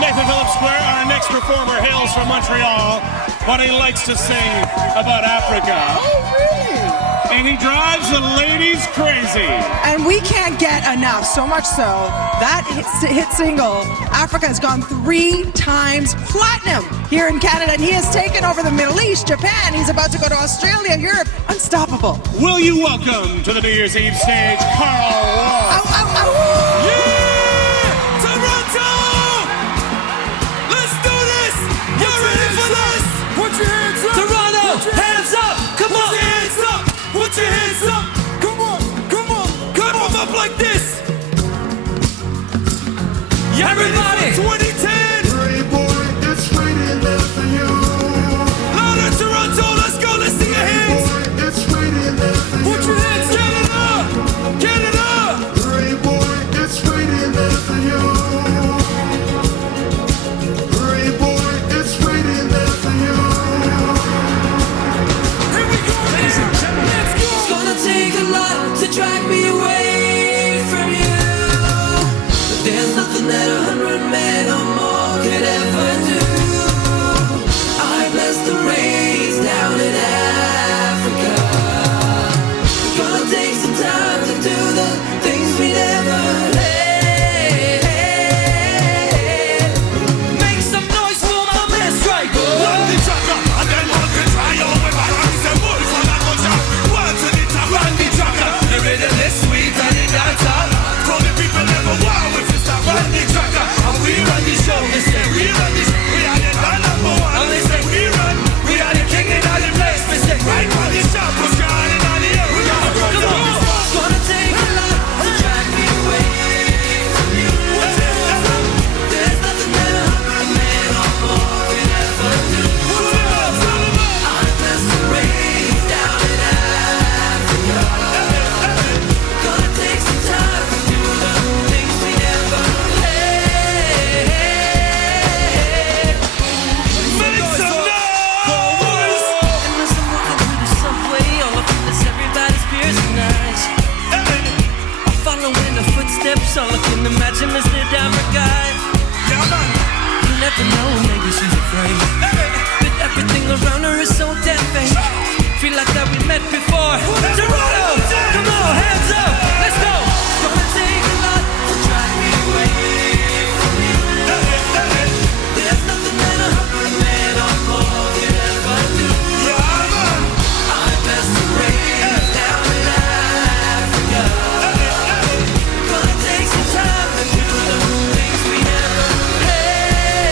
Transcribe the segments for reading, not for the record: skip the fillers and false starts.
Nathan Phillips Square. Our next performer hails from Montreal, but he likes to sing about Africa. Oh, really? And he drives the ladies crazy. And we can't get enough, so much so, that hit single, Africa, has gone 3 times platinum here in Canada, and he has taken over the Middle East, Japan, he's about to go to Australia, Europe, unstoppable. Will you welcome to the New Year's Eve stage, Karl? Ow, ow, ow. Yeah! Toronto! Let's do this! You ready for this? Put your hands up! Toronto! Hands up! Come on! Put your hands up! Put your hands up! Come on! Come on! Come on up like this! Yeah, everybody! 2010! Hey boy, it's raining there for you. Louder, Toronto! Let's go! Let's see your hands! Boy, it's raining there for Put you. your hands! Canada! Canada! Hey boy, it's raining there for you. Hey boy, it's raining there for you. Here we go! Ladies and gentlemen, let's go! It's gonna take a lot to drag me away from you, but there's nothing that 100 men or more could ever do. I bless the rains down in Africa. Gonna take some time to do the things we never had. Make some noise for my man Striker. Run the tracker, and then one can try on with my hands and voice on that one shot. One to the top, run the tracker. The rhythm is sweet and it dance up. Call the people never wow if you stop. Run the tracker, and we run the show. They say we run this, we are the number one. And they say we are the king in all the place. We say right on the shop, put your hand in all the air. We gotta run the Come on. It's gonna take a lot to drag me away from you. There's nothing that 100 men or more can ever do. I bless the rains down in Africa. Gonna take some time to do the things we never had. Make some noise! And as I'm walking through the subway, all I feel is everybody's fears and nice. I'm following the footsteps, all I can imagine is the diamond guy. Yeah, man. You never know, maybe she's afraid. But everything around her is so damn fake. Feel like that we met before. Toronto! Come on, hands up! Let's go! Gonna take a lot to drag me away from you. There's nothing that 100 men or more can ever do. Yeah, man. I bless the rains down in Africa. Gonna take some time to do the things we never had.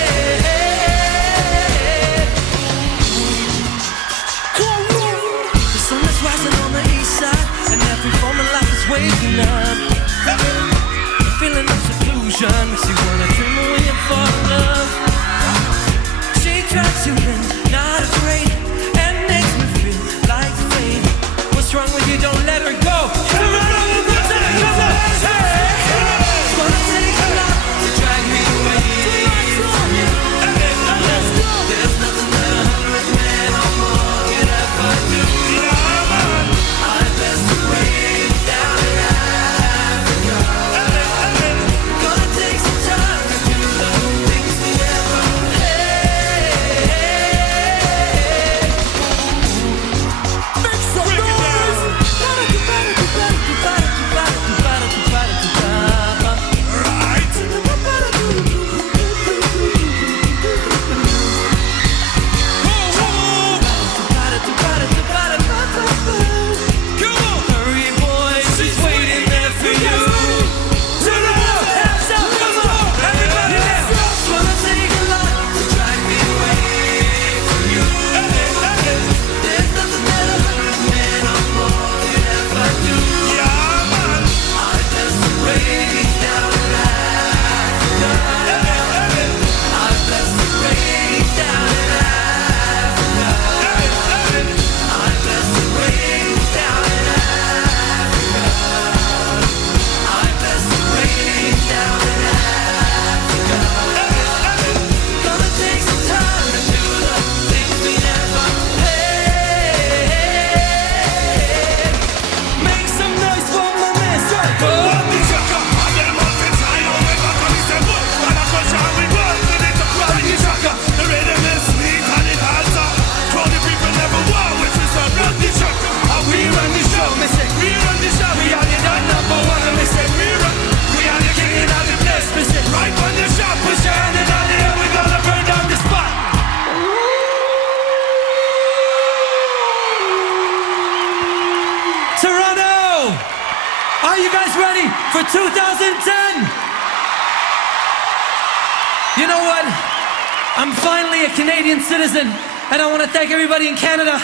what? I'm finally a Canadian citizen, and I want to thank everybody in Canada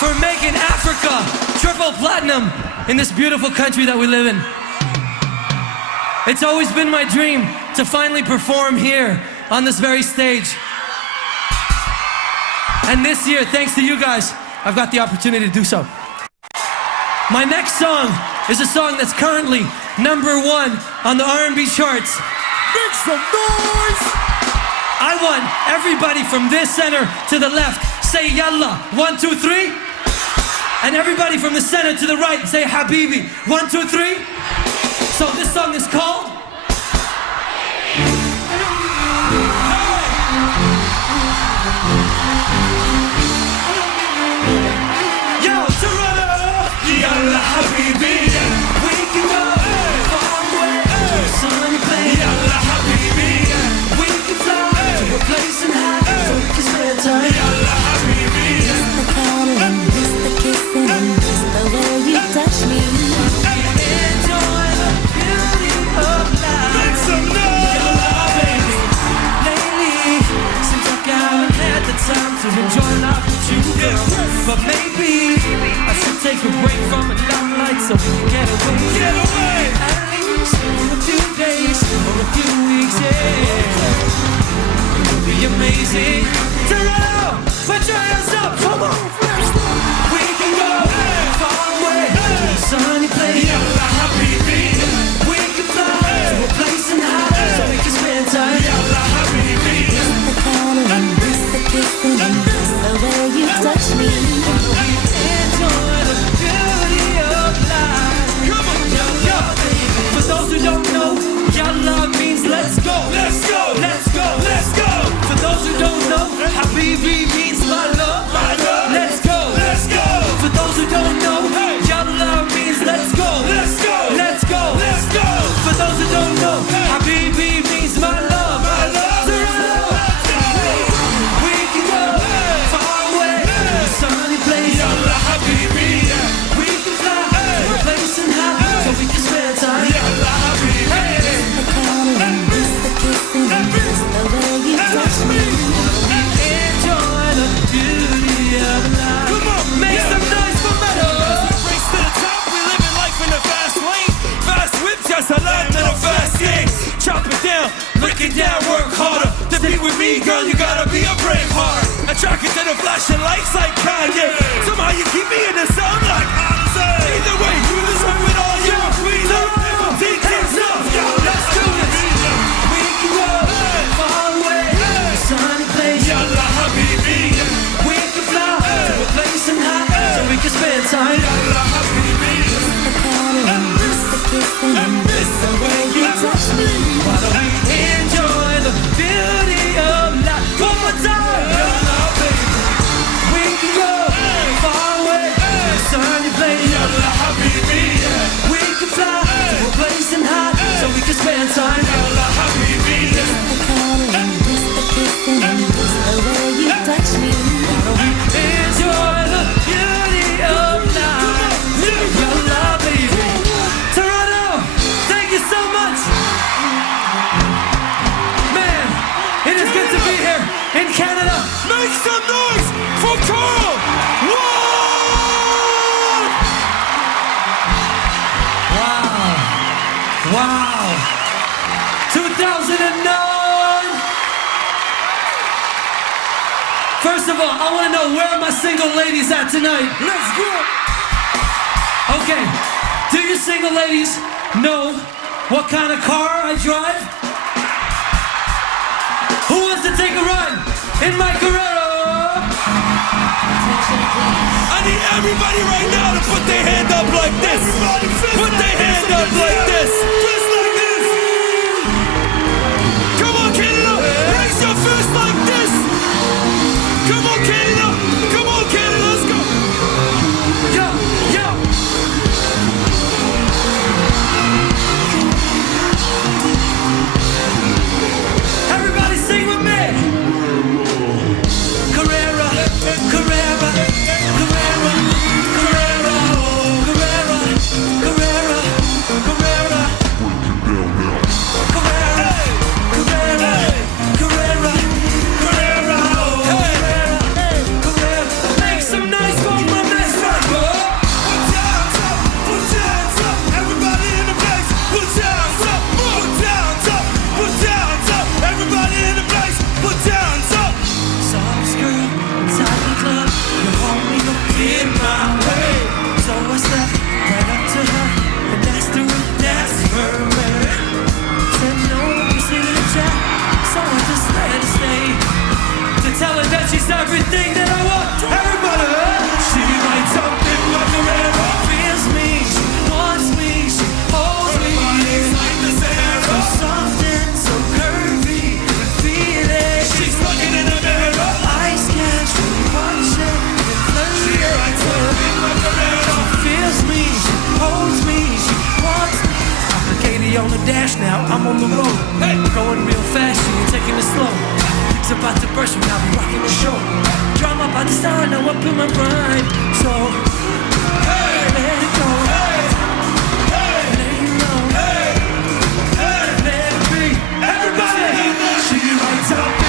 for making Africa triple platinum in this beautiful country that we live in. It's always been my dream to finally perform here on this very stage. And this year, thanks to you guys, I've got the opportunity to do so. My next song is a song that's currently #1 on the R&B charts. Make some noise! I want everybody from this center to the left, say Yalla, 1, 2, 3. And everybody from the center to the right, say Habibi, 1, 2, 3. So this song is called Yo, Toronto! Yalla habibi, We can go far away to a sunny place. yalla habibi, We can fly to a place and hide so we can spend time. yalla habibi. The cuddling, miss the kissing, and miss the way you touch me. Enjoy the beauty of life. Make some noise! Lately, seems like I haven't had the time to enjoy life with you, girl. But maybe I should take a break from a limelight so we can get away. Get away! At least for a few days or a few weeks, yeah. It would be amazing. Toronto, put your hands up, come on. We can go far away to a sunny place. Yalla habibi, We can fly to a place and hide so we can spend time. yalla habibi. The cuddling, miss the kissing, and miss the way you touch me. Enjoy the beauty of life. Come on, Yo, for those who don't know, Yalla means let's go. let's go, Let's go. let's go. For those who don't know, Habibi means my love. My love. Let's go. Let's go. For those who don't know, Yalla means let's go. Let's go. Let's go. Let's go. For those who don't know, Habibi means my love. My love. We can go far away to a sunny place. Yalla habibi, We can fly to a place and hide so we can spend time. yalla habibi. The cuddling, miss the kissing, and miss the way you touch me. Enjoy the beauty of life. Come on, Make yeah. some noise for metal. Race to the top, we living life in the fast lane. Fast whip, just a line to the fast game. Chop it down, break it down, work harder. To be with me, girl, you gotta be a brave heart. Attracted to the flashing lights like Kanye. Somehow you keep me in the sun like Alizé. Either way, you deserve it all, you're a queen. Details up, yo, let's do this. We can go far away to a sunny place. Yalla habibi, We can fly to a place and hide so we can spend time. yalla habibi. The cuddling, miss the kissing, and miss the way you touch me. Why don't we enjoy the beauty of life? One more time. Yalla baby, We can go far away to a sunny place. yalla habibi, We can fly to a place and hide so we can spend time. yalla habibi. The cuddling, miss the kissing, and miss the way you touch me. Enjoy the beauty of life. Yalla, baby. Toronto, thank you so much. Man, it is good to be here in Canada. Make some noise for Karl! Whoa! Wow. 2009. First of all, I want to know, where are my single ladies at tonight? Let's go! Okay, do you single ladies know what kind of car I drive? Who wants to take a ride in my Carrera? I need everybody right now to put their hand up like this. Put their hand up like this. Just like this. Come on, Canada. Raise your fist like this. Come on, Canada. Come on, Canada. Let's go. Yo, yo. Everybody sing with me. Carrera, Carrera, Carrera, Carrera, Carrera, Carrera, Carrera. on the road. Hey. Going real fast, and you're taking it slow. It's about to burst, and I'll be rocking the show. Drama about to start, now up in my prime. So, hey, let it go. Hey, hey, let it go. Hey, hey, let it be. Everybody, she lights up.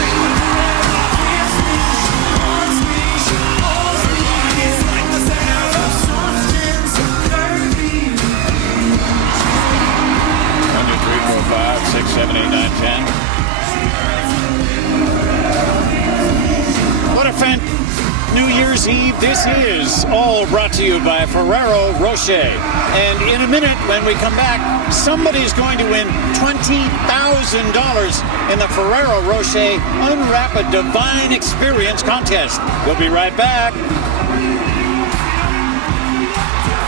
Six, 7, 8, 9, 10. What a New Year's Eve this is. All brought to you by Ferrero Rocher. And in a minute, when we come back, somebody's going to win $20,000 in the Ferrero Rocher Unwrap a Divine Experience contest. We'll be right back.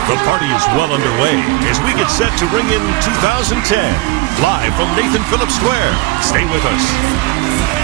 The party is well underway as we get set to ring in 2010. Live from Nathan Phillips Square. Stay with us.